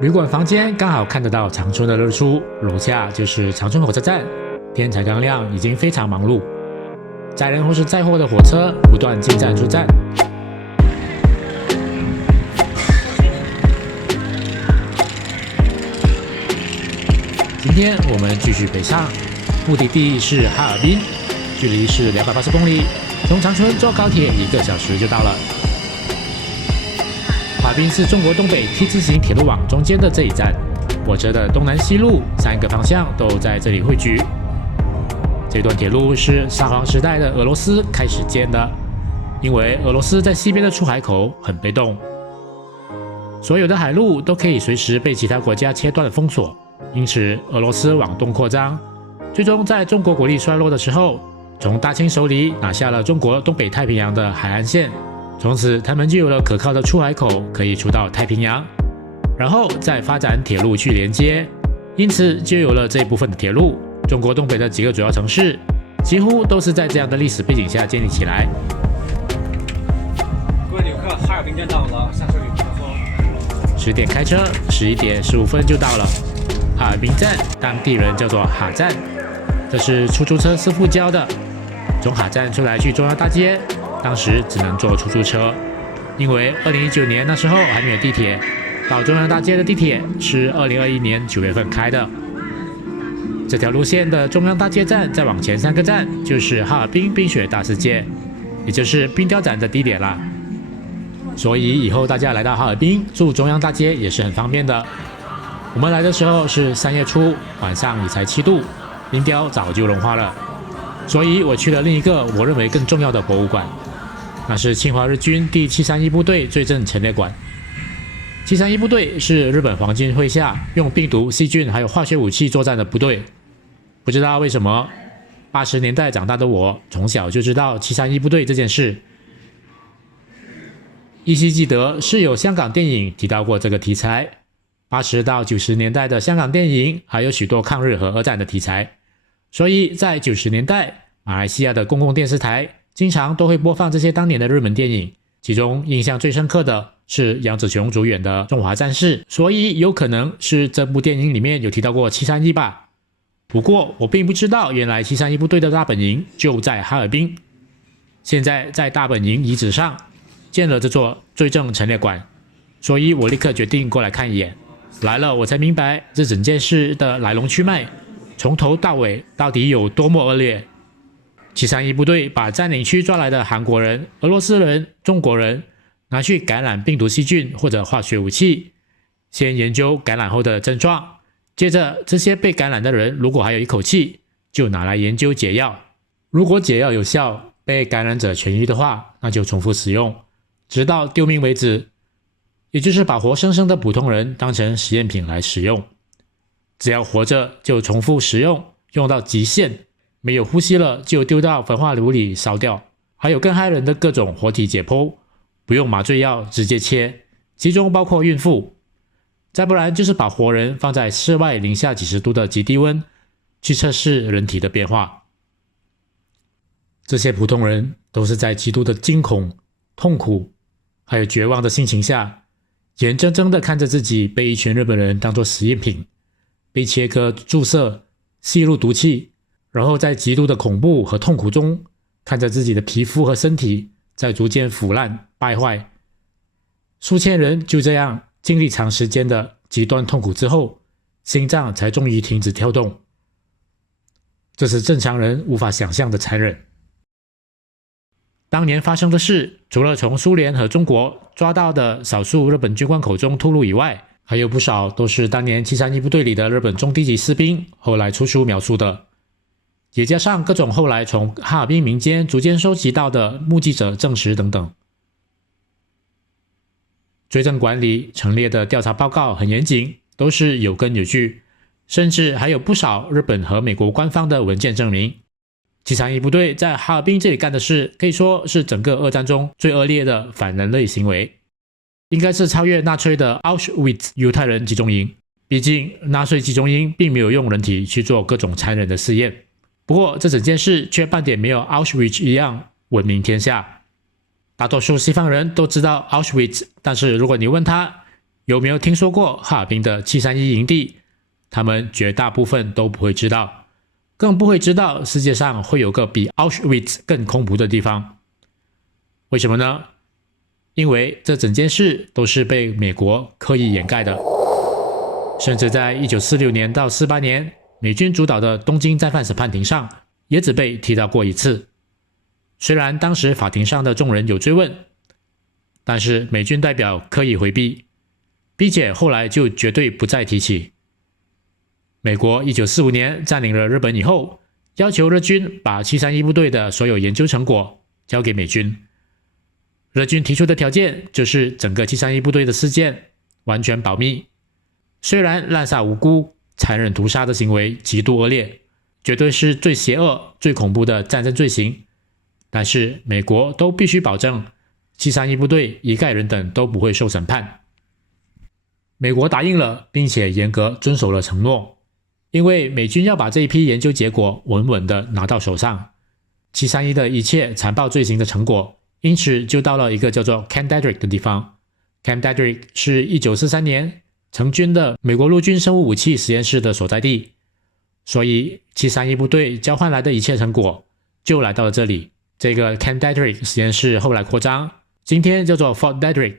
旅馆房间刚好看得到长春的日出，楼下就是长春火车站。天才刚亮，已经非常忙碌，载人或是载货的火车不断进站出站。今天我们继续北上，目的地是哈尔滨，距离是280公里，从长春坐高铁1个小时就到了。哈尔滨是中国东北 T 字形铁路网中间的这一站，火车的东南西路3个方向都在这里汇聚。这段铁路是沙皇时代的俄罗斯开始建的，因为俄罗斯在西边的出海口很被动，所有的海路都可以随时被其他国家切断封锁，因此俄罗斯往东扩张，最终在中国国力衰落的时候，从大清手里拿下了中国东北太平洋的海岸线，从此他们就有了可靠的出海口，可以出到太平洋，然后再发展铁路去连接，因此就有了这一部分的铁路。中国东北的几个主要城市几乎都是在这样的历史背景下建立起来。各位旅客，哈尔滨站到了，下车旅客说10点开车，11点15分就到了。哈尔滨站，当地人叫做哈站，这是出租车师傅教的。从哈站出来去中央大街，当时只能坐出租车，因为2019年那时候还没有地铁，到中央大街的地铁是2021年9月份开的。这条路线的中央大街站再往前3个站就是哈尔滨冰雪大世界，也就是冰雕展的地点啦。所以以后大家来到哈尔滨住中央大街也是很方便的。我们来的时候是3月初，晚上也才7度，冰雕早就融化了。所以我去了另一个我认为更重要的博物馆，那是侵华日军第731部队罪证陈列馆。731部队是日本皇军麾下用病毒、细菌还有化学武器作战的部队。不知道为什么80年代长大的我从小就知道731部队这件事，依稀记得是有香港电影提到过这个题材。80到90年代的香港电影还有许多抗日和二战的题材，所以在90年代马来西亚的公共电视台经常都会播放这些当年的日本电影，其中印象最深刻的是杨紫琼主演的《中华战士》，所以有可能是这部电影里面有提到过731吧。不过我并不知道原来731部队的大本营就在哈尔滨，现在在大本营遗址上建了这座罪证陈列馆，所以我立刻决定过来看一眼。来了我才明白这整件事的来龙去脉，从头到尾到底有多么恶劣。731部队把占领区抓来的韩国人、俄罗斯人、中国人拿去感染病毒、细菌或者化学武器，先研究感染后的症状，接着这些被感染的人如果还有一口气，就拿来研究解药，如果解药有效，被感染者痊愈的话，那就重复使用，直到丢命为止，也就是把活生生的普通人当成实验品来使用，只要活着就重复使用，用到极限，没有呼吸了就丢到焚化炉里烧掉，还有更害人的各种活体解剖，不用麻醉药直接切，其中包括孕妇。再不然就是把活人放在室外零下几十度的极低温，去测试人体的变化。这些普通人都是在极度的惊恐、痛苦还有绝望的心情下，眼睁睁地看着自己被一群日本人当作实验品，被切割、注射、吸入毒气，然后在极度的恐怖和痛苦中，看着自己的皮肤和身体在逐渐腐烂败坏。数千人就这样经历长时间的极端痛苦之后，心脏才终于停止跳动。这是正常人无法想象的残忍。当年发生的事，除了从苏联和中国抓到的少数日本军官口中吐露以外，还有不少都是当年731部队里的日本中低级士兵后来出书描述的，也加上各种后来从哈尔滨民间逐渐收集到的目击者证实等等。罪证馆里陈列的调查报告很严谨，都是有根有据，甚至还有不少日本和美国官方的文件证明731部队在哈尔滨这里干的事，可以说是整个二战中最恶劣的反人类行为，应该是超越纳粹的 Auschwitz 犹太人集中营。毕竟纳粹集中营并没有用人体去做各种残忍的试验，不过这整件事却半点没有 Auschwitz 一样闻名天下。大多数西方人都知道 Auschwitz， 但是如果你问他有没有听说过哈尔滨的731营地？他们绝大部分都不会知道，更不会知道世界上会有个比 Auschwitz 更恐怖的地方。为什么呢？因为这整件事都是被美国刻意掩盖的。甚至在1946年到48年美军主导的东京战犯审判庭上，也只被提到过一次。虽然当时法庭上的众人有追问，但是美军代表刻意回避，并且后来就绝对不再提起。美国1945年占领了日本以后，要求日军把731部队的所有研究成果交给美军。日军提出的条件就是整个731部队的事件完全保密。虽然滥杀无辜、残忍屠杀的行为极度恶劣，绝对是最邪恶、最恐怖的战争罪行，但是美国都必须保证731部队一概人等都不会受审判。美国答应了，并且严格遵守了承诺，因为美军要把这一批研究结果稳稳地拿到手上。731的一切残暴罪行的成果，因此就到了一个叫做 Camp Detrick 的地方。Camp Detrick 是1943年成军的美国陆军生物武器实验室的所在地，所以731部队交换来的一切成果就来到了这里。这个 Camp Detrick 实验室后来扩张，今天叫做 Fort Detrick。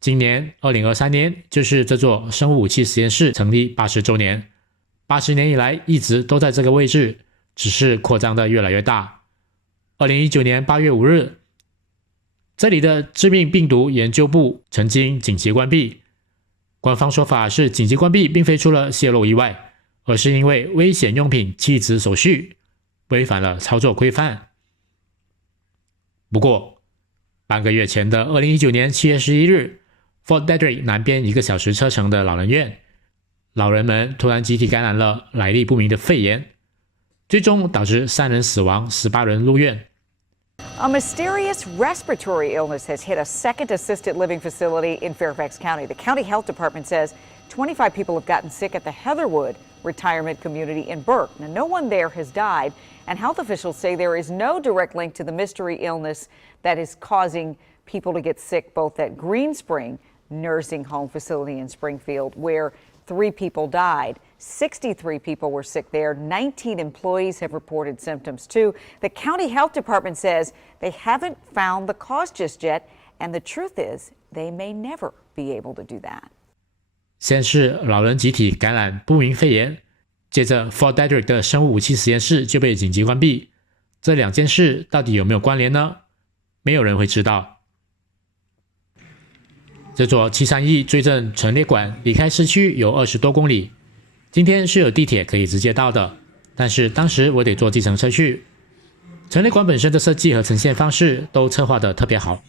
今年2023年就是这座生物武器实验室成立80周年。80年以来一直都在这个位置，只是扩张的越来越大。2019年8月5日，这里的致命病毒研究部曾经紧急关闭。官方说法是紧急关闭并非出了泄漏意外，而是因为危险用品弃置手续违反了操作规范。不过半个月前的2019年7月11日， Fort Detrick 南边1个小时车程的老人院，老人们突然集体感染了来历不明的肺炎，最终导致3人死亡，18人入院。A mysterious respiratory illness has hit a second assisted living facility in Fairfax County. The county health department says 25 people have gotten sick at the Heatherwood retirement community in Burke. Now, no one there has died, and health officials say there is no direct link to the mystery illness that is causing people to get sick both at Green Spring nursing home facility in Springfield, where 3 people died. 63 people were sick there. 19 employees have reported symptoms too. The county health department says they haven't found the cause just yet, and the truth is they may never be able to do that. 先是老人集体感染不明肺炎，接着 Fort Detrick 的生物武器实验室就被紧急关闭。这两件事到底有没有关联呢？没有人会知道。这座731追证陈列馆离开市区有20多公里，今天是有地铁可以直接到的，但是当时我得坐计程车去。陈列馆本身的设计和呈现方式都策划得特别好，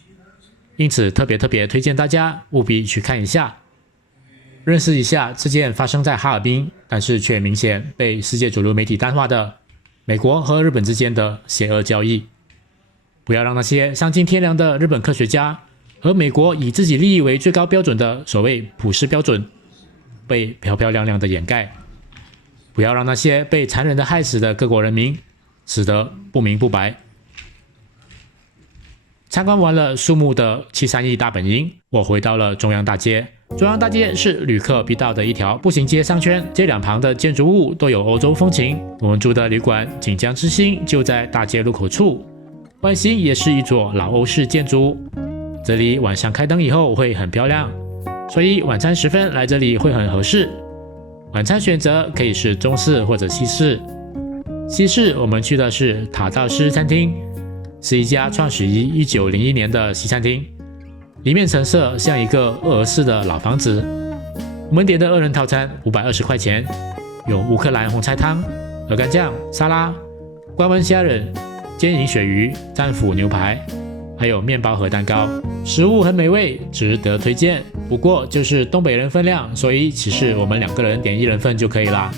因此特别推荐大家务必去看一下，认识一下这件发生在哈尔滨，但是却明显被世界主流媒体淡化的美国和日本之间的邪恶交易。不要让那些丧尽天良的日本科学家和美国以自己利益为最高标准的所谓普世标准被漂漂亮亮的掩盖，不要让那些被残忍的害死的各国人民死得不明不白。参观完了肃穆的731大本营，我回到了中央大街。中央大街是旅客必到的一条步行街商圈，街两旁的建筑物都有欧洲风情。我们住的旅馆锦江之星就在大街路口处，外形也是一座老欧式建筑。这里晚上开灯以后会很漂亮，所以晚餐时分来这里会很合适。晚餐选择可以是中式或者西式。西式我们去的是塔道斯餐厅，是一家创始于1901年的西餐厅，里面陈设像一个俄式的老房子。我们点的2人套餐520块钱，有乌克兰红菜汤、鹅肝酱、沙拉、关焖虾仁、煎银鳕鱼、战斧牛排，还有面包和蛋糕，食物很美味，值得推荐。不过就是东北人分量，所以其实我们2个人点1人份就可以啦。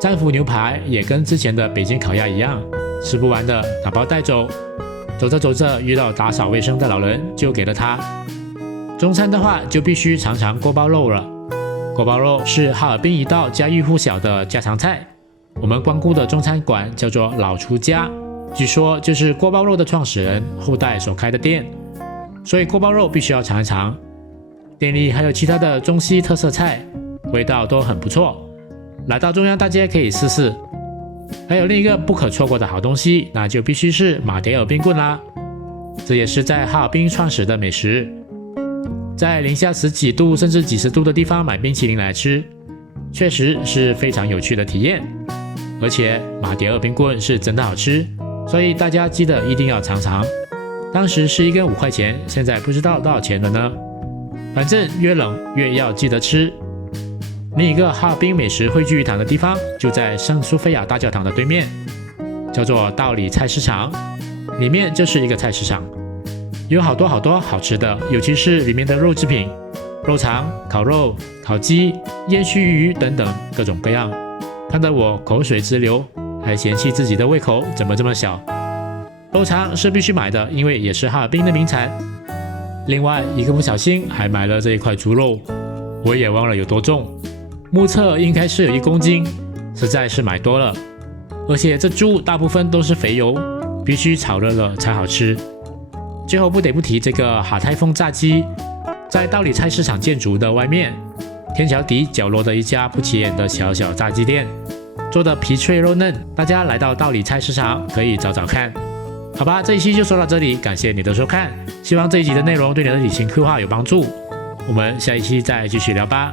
战斧牛排也跟之前的北京烤鸭一样，吃不完的打包带走。走着走着遇到打扫卫生的老人，就给了他。中餐的话就必须尝尝锅包肉了。锅包肉是哈尔滨一道家喻户晓的家常菜。我们光顾的中餐馆叫做老厨家，据说就是锅包肉的创始人后代所开的店，所以锅包肉必须要尝一尝。店里还有其他的中西特色菜，味道都很不错。来到中央大街可以试试。还有另一个不可错过的好东西，那就必须是马迭尔冰棍啦。这也是在哈尔滨创始的美食。在零下10几度甚至几十度的地方买冰淇淋来吃，确实是非常有趣的体验。而且马迭尔冰棍是真的好吃，所以大家记得一定要尝尝。当时是一根5块钱，现在不知道多少钱了呢。反正越冷越要记得吃。另一个哈尔滨美食汇聚一堂的地方就在圣苏菲亚大教堂的对面，叫做道里菜市场，里面就是一个菜市场，有好多好吃的，尤其是里面的肉制品，肉肠、烤肉、烤鸡、烟熏鱼等等各种各样，看得我口水直流，还嫌弃自己的胃口怎么这么小。肉肠是必须买的，因为也是哈尔滨的名产。另外一个不小心还买了这一块猪肉，我也忘了有多重，目测应该是有1公斤，实在是买多了。而且这猪大部分都是肥油，必须炒热了才好吃。最后不得不提这个哈泰丰炸鸡，在道里菜市场建筑的外面，天桥底角落的一家不起眼的小炸鸡店，做的皮脆肉嫩，大家来到道里菜市场可以找找看。好吧，这一期就说到这里，感谢你的收看，希望这一集的内容对你的旅行规划有帮助。我们下一期再继续聊吧。